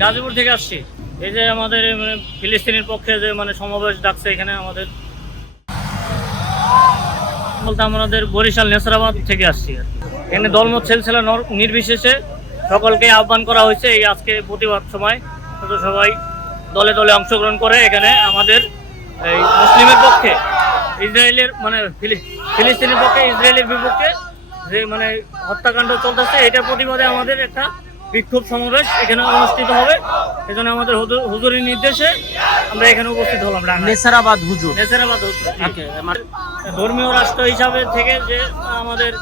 গাজীপুর থেকে আসছি। এই যে আমাদের মানে ফিলিস্তিনের পক্ষে যে মানে সমাবেশ ডাকছে এখানে আমাদের। বলতে আমাদের বরিশাল নেসরাবাদ থেকে আসছি এখানে দলমত ছেলছেলা নির্বিশেষে সকলকে আহ্বান করা হয়েছে এই আজকে প্রতিবাদ সময়। সবাই দলে দলে অংশগ্রহণ করে এখানে আমাদের এই মুসলিমের পক্ষে, ইসরায়েলের মানে ফিলিস্তিনের পক্ষে, ইসরায়েলের বিপক্ষে যে মানে হত্যাকাণ্ড চলতেছে এটার প্রতিবাদে আমাদের একটা বিক্ষোভ সমাবেশ এখানে অনুষ্ঠিত হবে। এজন্য আমাদের হুজুর- হুজুরের নির্দেশে আমরা এখানে উপস্থিত হলাম। নেসারাবাদ হুজুর। নেসেরাবাদ হুজুর, ধর্মীয় রাষ্ট্র হিসাবে থেকে যে আমাদের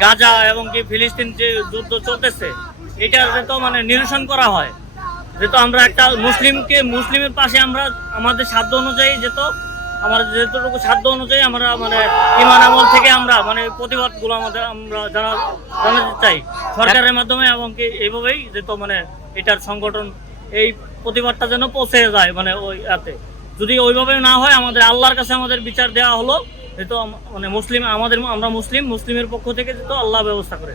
গাজা এবং কি ফিলিস্তিন যে যুদ্ধ চলতেছে এটার তো মানে নিরসন করা হয় যেহেতু আমরা একটা মুসলিমকে মুসলিমের পাশে আমরা আমাদের সাধ্য অনুযায়ী যেত আমাদের যেতটুকু সাধ্য অনুযায়ী আমরা মানে ইমান আমল থেকে আমরা মানে প্রতিবাদগুলো আমাদের আমরা জানা জানাতে চাই। সরকারের মাধ্যমে এবং কি এইভাবেই যেত মানে এটার সংগঠন এই প্রতিবাদটা যেন পৌঁছে যায় মানে ওই ইয়াতে যদি ওইভাবে না হয় আমাদের আল্লাহর কাছে আমাদের বিচার দেওয়া হলো যেহেতু মানে মুসলিম আমাদের আমরা মুসলিম, মুসলিমের পক্ষ থেকে যেহেতু আল্লাহ ব্যবস্থা করে।